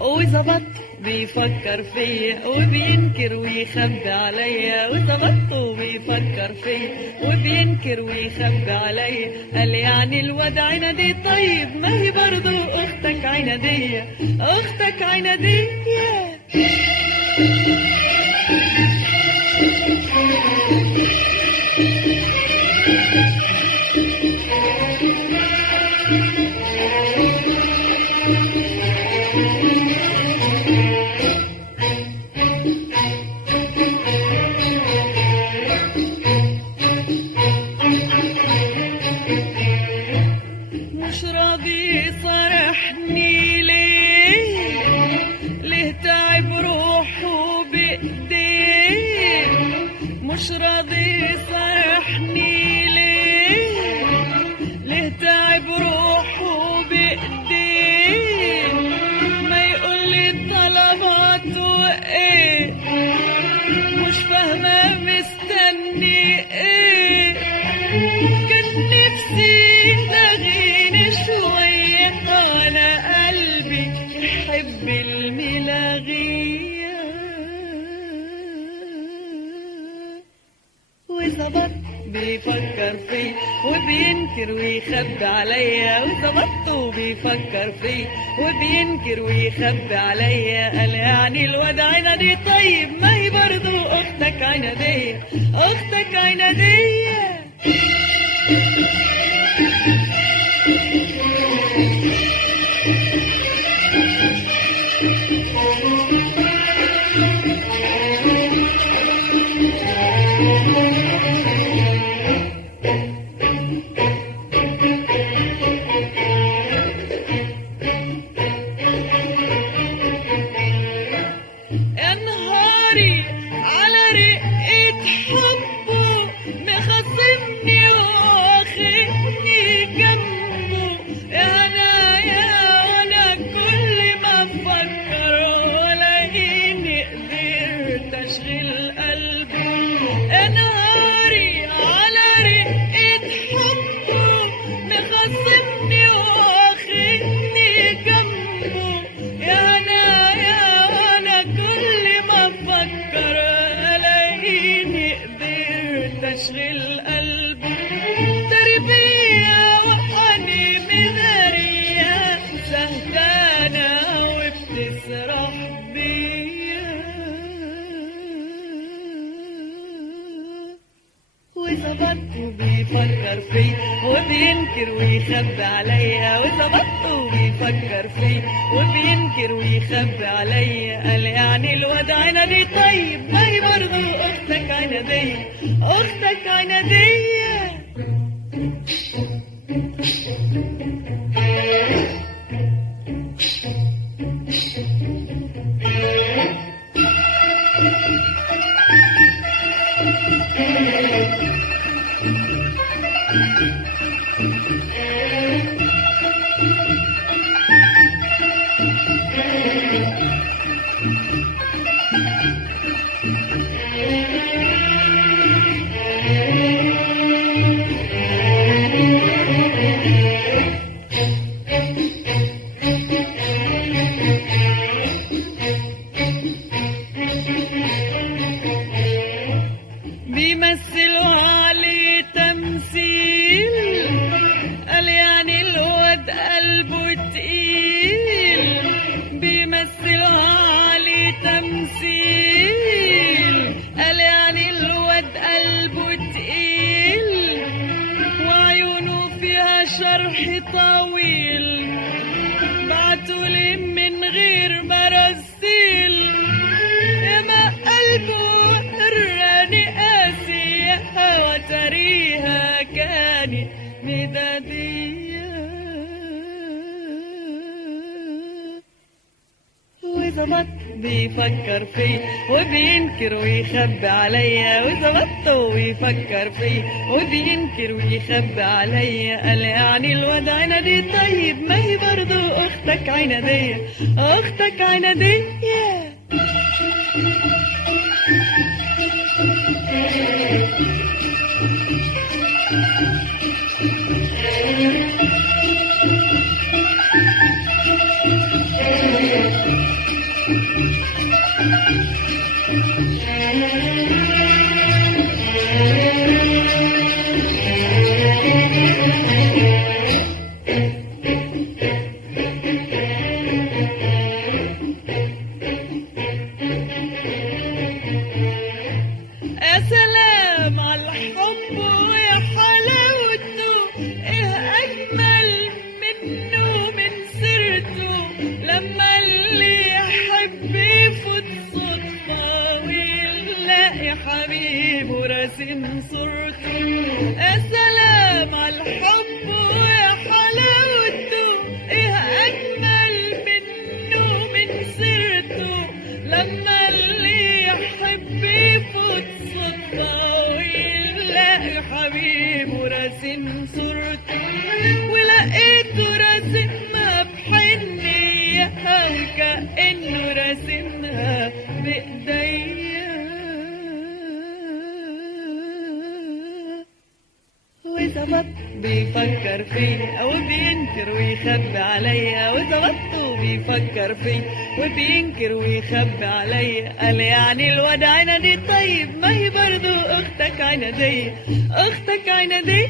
وظبط بيفكر فيا وبينكر ويخبي عليا، وظبط وبيفكر فيا وبينكر ويخبي عليا. قال يعني الواد عنادي، طيب ما هي برضو اختك عنادية، اختك عنادية. مش راضي يصارحني ليه، ليه تعب روحه بإيديه. مش راضي يصارحني ليه، ليه تعب روحه بإيديه. ما يقولي طلباته ايه، مش فاهمة مستني ايه. كان نفسي تغيني شوية، أنا قلبي يحب الملاغية. وظبط بيفكر فيه وبينكر ويخبي عليا، وظبط وبيفكر فيه وبينكر ويخبي عليا. قال يعني الواد عنادي، طيب ما هي برضو اختك عنادية، اختك عنادية. يا نهاري على رقة حبه، مخصمني واخدني جنبه. أنا كل ما أفكر ولاقيني قدرت أشغل قلبي. يا نهاري على رقة حبه، مخصمني واخدني جنبه. أنا كل ما أفكر ألاقيني قدرت أشغل قلبي. تربية وقعني مدارية، سهتانة وبتسرح بيا. وظبط وبيفكر فيه وبينكر ويخبي عليا، وظبط وبيفكر فيه وبينكر ويخبي عليا. قال يعني الواد عنادي، طيب ما هي برضو اختك عنادية، اختك عنادية. بيمثلوا عليه تمثيل، قال يعني الواد قلبه تقيل. بيمثلوا عليه تمثيل، قال يعني الواد قلبه تقيل. وعيونه فيها شرح طويل، بعتولي من غير مراسيل. ما بيفكر فيه وبينكر ويخبي عليا، وظبطته ويفكر فيه وبينكر ويخبي عليا. قال يعني الواد عنادي طيب، ما هي برضو اختك عنادية، اختك عنادية. يا سلام على الحب ويا حلاوته، ايه اجمل منه من سيرته، لما اللي يحب يفوت صدفة ويلاقي حبيبه راسم صورته. يا سلام على الحب ويا حلاوته، ايه اجمل منه من سيرته، لما اللي يحب يفوت صدفة ويلاقي حبيبه راسم صورته. ولقيته راسمها بحنية وكأنه راسمها بإيديا، وظبط بيفكر فيه وبينكر ويخبي عليا، وظبطه بيفكر فيه وبينكر ويخبي عليا. قال يعني الواد عنادي طيب، ما هي برضو اختك عنادية، اختك عنادية.